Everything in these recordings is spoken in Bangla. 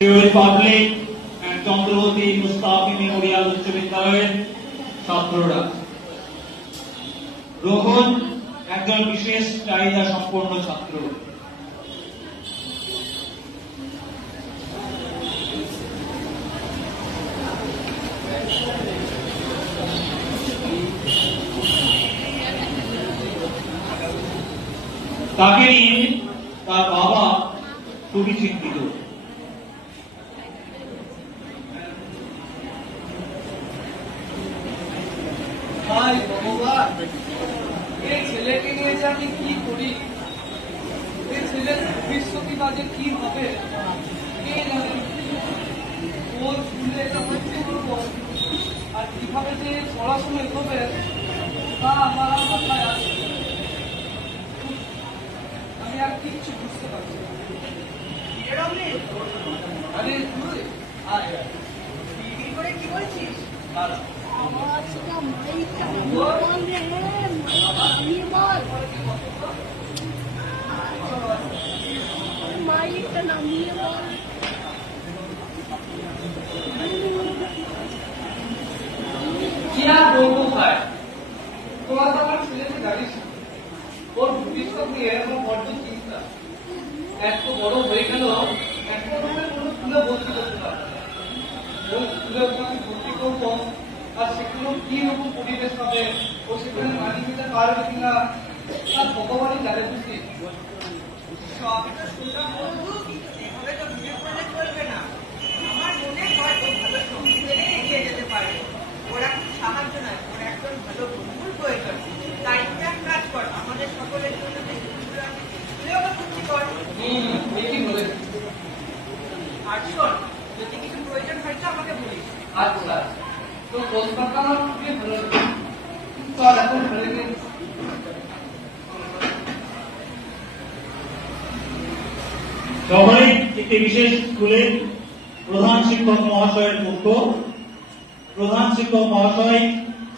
Public and Chandrabati Mustafi memorial উচ্চ বিদ্যালয়ের ছাত্ররা। রোহন একজন বিশেষ চাহিদা সম্পন্ন ছাত্র। তাকে নিয়ে তার বাবা খুবই চিন্তিত। ছেলেকে নিয়ে যে আমি কি করি, এই ছেলের ভবিষ্যৎ বাজে কি হবে কে জানে। ওর স্কুলে এটা হচ্ছে করবো আর কিভাবে যে পড়াশোনা এগোবে তা আমার আর মাথায় আসে। আমি আর কিচ্ছু বুঝতে পারছি না। আরে তুই করে কি বলছিস? মাইকটা নামিয়ে বল। কি আর বলবো ভাই, তোমার তো আমার ছেলেকে জানিস, ওর ভবিষ্যৎ নিয়ে আমার বড্ড চিন্তা। এত বড় হয়ে গেল, একটা রকমের কোনো স্কুলে ভর্তি করতে পারে। ওই স্কুলে ওকে আমি ভর্তি করবো আর সেখানে কি রকম পরিবেশ হবে, ও সেখানে মানিয়ে নিতে পারবে কিনা তার ভগবানই জানে। বুঝলি, সবটা সোজা বন্ধু, এভাবে তো ভেঙে পড়লে চলবে না। আমার মনে হয় ও ভালো সঙ্গী পেলে এগিয়ে যেতে পারে। ওর এখন সাহায্য নয়, ওর একজন ভালো বন্ধুর প্রয়োজন। তাই তুই এক কাজ কর, আমাদের সকলের জন্য যে স্কুলগুলো আছে সেগুলোও ভর্তি কর। ঠিকই বলেছি। আর শোন, যদি কিছু প্রয়োজন হয় তো আমাকে বলিস। আচ্ছা, তো প্রশ্নটা আমার খুবই ভালো লাগে। চল এখন ভালো গিয়ে শহরে একটি বিশেষ স্কুলের প্রধান শিক্ষক মহাশয়ের পক্ষ। প্রধান শিক্ষক মহাশয়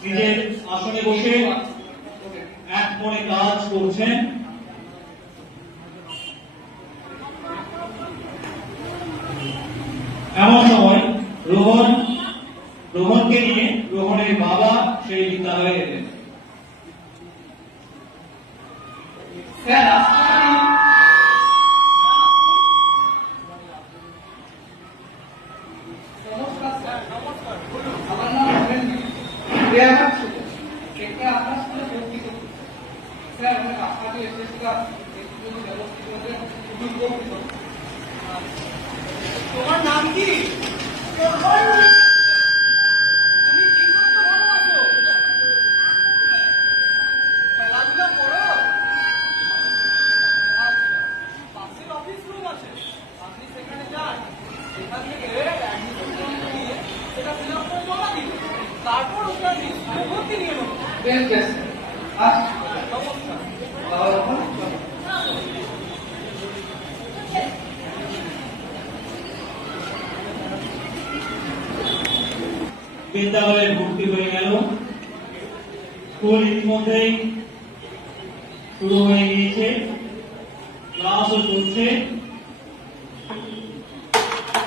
নিজের আসনে বসে এক মনে কাজ করছেন। এমন সময় রোহনকে নিয়ে রোহনের বাবা সেই বিদ্যালয়ে এলেন। নমস্কার স্যার। আমার নাম মহেন্দ্র। আপনার স্কুলে ভর্তি করতে স্যার, আমি আপনাকে এসেছিলাম একটু ব্যবস্থা করতে খুবই উপকৃত। তোমার নাম কি? তুমি কি করতে ভালোবাসো? খেলাধুলা করো? আচ্ছা, পাশের অফিস রুম আছে, আপনি সেখানে যান। সেখান থেকে অ্যাডমিশন ফর্ম নিয়ে সেটা ফিল আপ করে জমা দিন। তারপর ওটা আমি স্কুলে ভর্তি নিয়ে নেবো। বেশ বেশ, আচ্ছা নমস্কার। বিদ্যালয়ে ভর্তি হয়ে গেল। স্কুল ইতিমধ্যেই শুরু হয়ে গিয়েছে, ক্লাসও চলছে।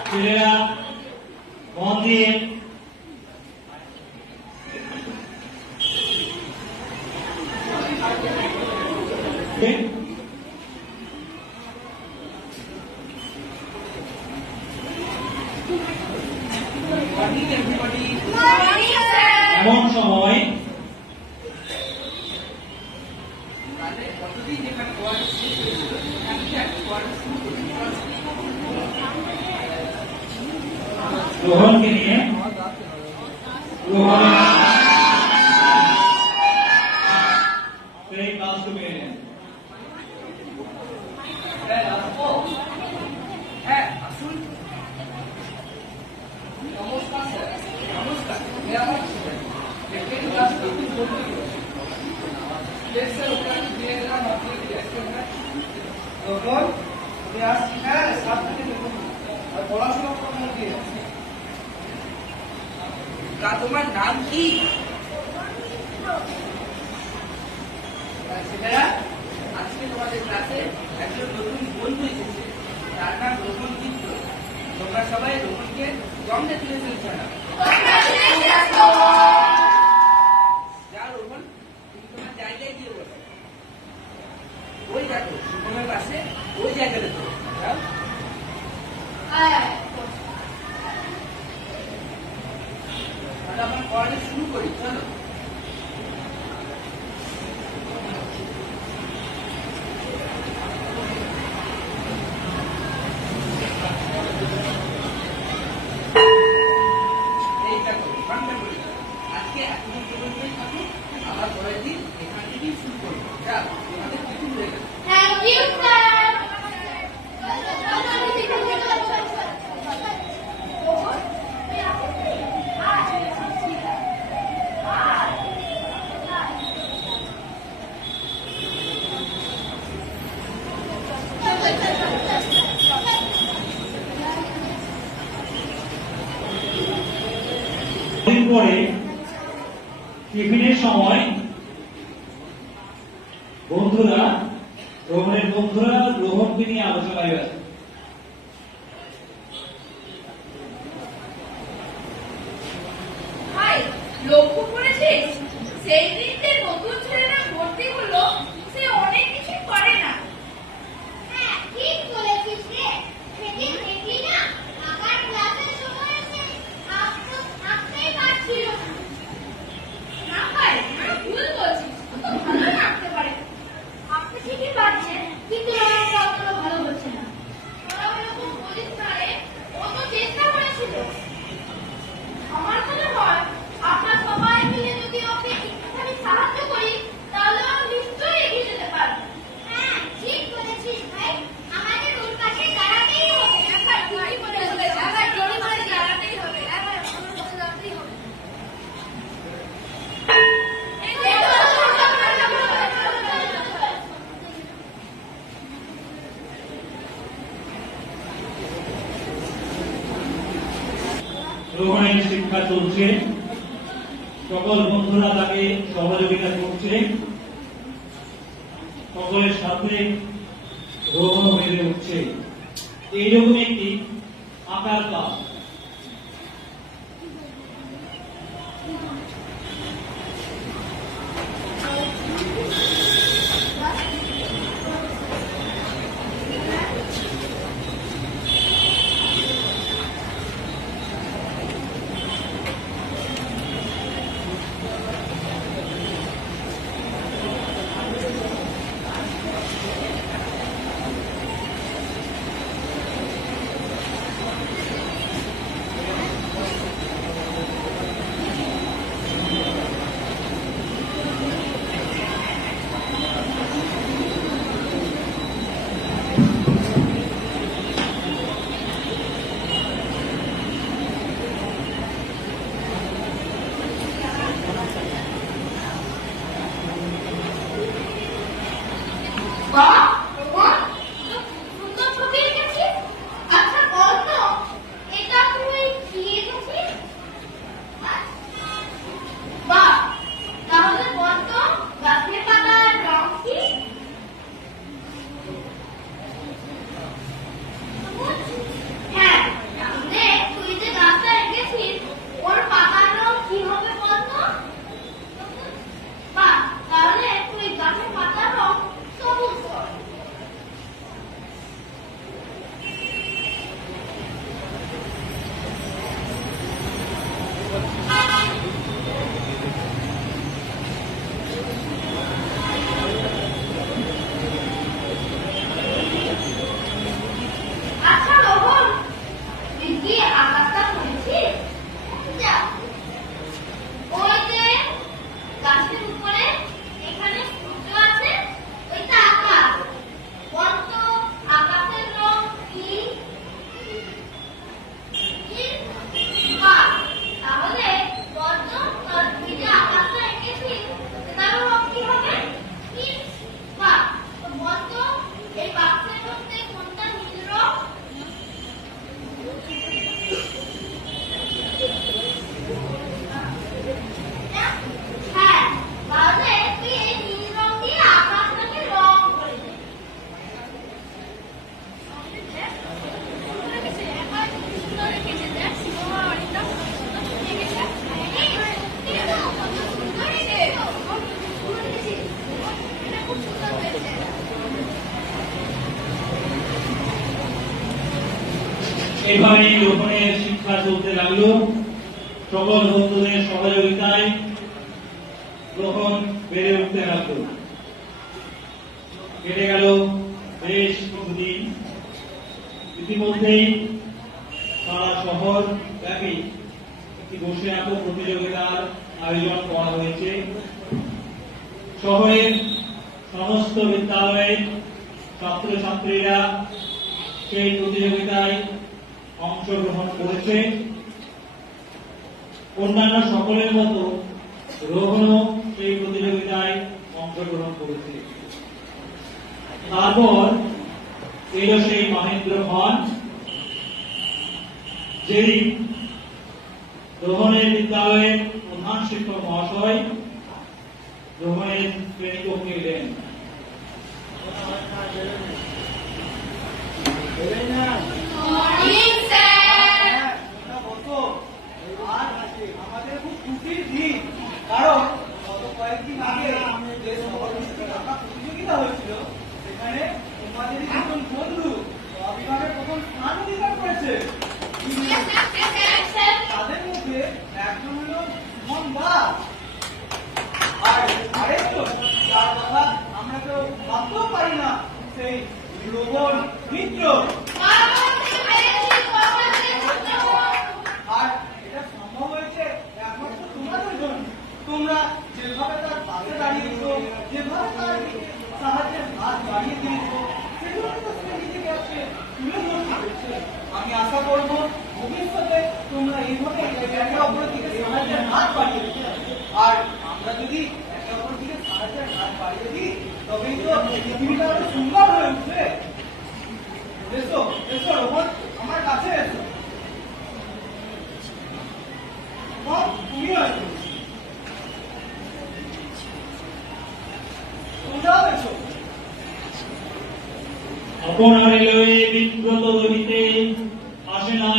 ছেলেরা মন দিয়ে এমন সময় রোহনকে নিয়ে সেই ক্লাসরুমে এলেন। হ্যাঁ আসুন। নমস্কার স্যার। নমস্কার, আমার সেকেন্ড ক্লাস ভর্তি করেছি। বেশ স্যার, ওকে আমি দিয়ে দিলাম। আপনি দেখছেন না তখন আমি আসছি। হ্যাঁ, সাবধানে দেখুন আর পড়াশোনা করতে দিয়ে। তোমার নাম কি? ছেলেরা, আজকে তোমাদের ক্লাসে একজন নতুন বন্ধু এসেছে, তার নাম রোহন চিত্র। তোমরা সবাই রোহনকে জমতে তুলে ফেলছো না। যা রোহন, তুমি তোমার জায়গায় গিয়ে বসো। ওই দেখো শুভমের পাশে ওই জায়গাটা তো যাও। তাহলে আমরা পড়াটা শুরু করি, চলো। এই দেখো, ঘন্টা করে যাও। আজকে এখনো পর্যন্তই থাকো, আবার পরের দিন এখান থেকেই শুরু করবো। যা, তোমাদের টিফিন হয়ে গেছে। Thank you, sir. দিন পরে টিফিনের সময় বন্ধুরা রোহনকে নিয়ে আলোচনায় ব্যস্ত। ভাই, লক্ষ্য করেছিস সেই দিনকে নতুন ছেলেরা ভর্তি হলো, সে অনেক কিছু করে না। হ্যাঁ, ঠিক বলেছিস রে। সেদিন দেখলি না, আবার ক্লাসের সময় সে থাকতেই পারছিল না। না ভাই, আমি ভুল বলছিস, ও তো ভালো রাখতে পারে। আপনি ঠিকই পারছেন, কিন্তু আমার অতটা ভালো হচ্ছে না। ওরা এরকম বলিস না রে, ও তো চেষ্টা করেছিল। আমার মনে হয় আমরা সবাই মিলে যদি ওকে একটুখানি সাহায্য করি, তাহলে ও নিশ্চয়ই এগিয়ে যেতে পারবে। হ্যাঁ, ঠিক বলেছিস ভাই। আমাদের ওর পাশে দাঁড়াতেই হবে। একবার জড়ি করে দাঁড়াতেই হবে। রোহনের শিক্ষা চলছে, সকল বন্ধুরা তাকে সহযোগিতা করছে, সকলের সাথে রোহন বেড়ে উঠছে। এইরকম একটি আঁকার ক্লাস। এভাবেই গ্রহণের শিক্ষা চলতে লাগলো। সকল বন্ধুদের সহযোগিতায় গ্রহণ বেড়ে উঠতে লাগলো। কেটে গেল বেশ কিছুদিন। ইতিমধ্যেই সারা শহর ব্যাপী একটি বসে আঁকো প্রতিযোগিতার আয়োজন করা হয়েছে। শহরের সমস্ত বিদ্যালয়ের ছাত্রছাত্রীরা সেই প্রতিযোগিতায় অংশগ্রহণ করেছে। অন্যান্য সকলের মতো রোহনও সেই প্রতিযোগিতায় অংশগ্রহণ করেছে। তারপর এলো সেই মহেন্দ্রক্ষণ, যেদিন রোহনের বিদ্যালয়ের প্রধান শিক্ষক মহাশয় রোহনের শ্রেণীকক্ষে এলেন। Morning sir. আমাদের খুব খুশির দিন, কারণ গত কয়েকদিন আগে যে সহযোগিতা আঁকা প্রতিযোগিতা হয়েছিল সেখানে তোমাদেরই দুজন বন্ধু বিভাগের প্রথম স্থান অধিকার করেছে। তাদের মধ্যে একজন হলো সুমন দাস, আর আরেকজন যার কথা আমরা কেউ ভাবতেও পারি না, সেই রোহন মিত্র। আর এটা সম্ভব হয়েছে একমাত্র তোমাদের জন্য। তোমরা যেভাবে তার পাশে দাঁড়িয়েছো, যেভাবে তার সাহায্যের হাত বাড়িয়ে দিয়েছো, সেগুলো তো শ্রেণী থেকে আসছে তুলে ধরতে হচ্ছে। আমি আশা করবো ভবিষ্যতে তোমরা এইভাবে একে অপরের দিকে সাহায্যের হাত বাড়িয়ে দিতে। আর আমরা যদি একে অপরের দিকে সাহায্যের হাত বাড়িয়ে দিই, তবেই তো পৃথিবীটা আরো সুন্দর হয়ে উঠবে। এসো এসো রোহন, আমার কাছে এসো। তুমিও এসো, তোমরাও এসো। আপনার এলোয়ে বিব্রত গতিতে আসে না